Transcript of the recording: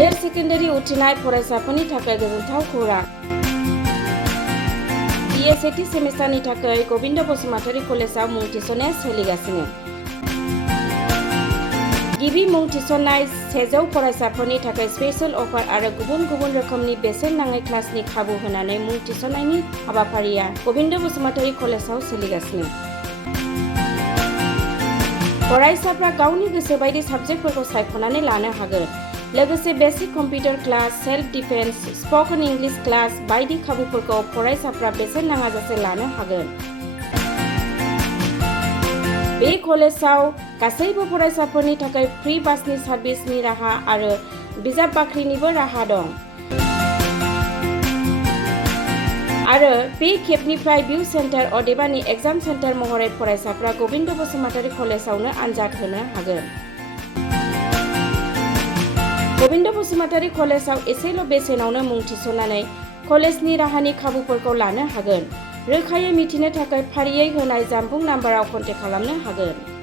Higher secondary उथ्रिनाय फरायसाफोरनि थाखाय गोजोनथाव खौरां। BA सेथि सेमिस्टारनि थाखाय गबिन्द बसुमतारी कलेजाव मुं थिसननाया सोलिगासिनो। गिबि मुं थिसननाय 100 फरायसाफोरनि थाखाय स्पेशल अफार आरो गुबुन गुबुन रोखोमनि बेसेन नाङै क्लासनि खाबु होनानै मुं थिसननायनि हाबाफारिया गबिन्द बसुमतारी कलेजाव सोलिगासिनो। फरायसाफ्रा गावनि गोसो बायदि साबजेक्टफोरखौ सायख'नानै लानो हागोन। लोगोसे basic computer class, self defence, spoken English class बायदि खाबुफोरखौ फरायसाफ्रा बेसेन नाङाजासे लानो हागोन। बे कलेजाव गासैबो फरायसाफोरनि थाखाय फ्रि बासनि सार्भिसनि राहा आरो बिजाब बाख्रिनिबो राहा दं। आरो बे खेबनिफ्राय भिउ सेन्टार अदेबानि एग्जाम सेन्टार महरै फरायसाफ्रा गबिन्द बसुमतारी कलेजावनो आनजाद होनो हागोन। गबिन्द बसुमतारी कलेजाव एसेल' बेसेनावनो मुं थिसननानै कलेजनि राहानि खाबुफोरखौ लानो हागोन। रोखायै मिथिनो थाखाय फारियै होनाय जानबुं नाम्बाराव कन्टेक्ट खालामनो हागोन।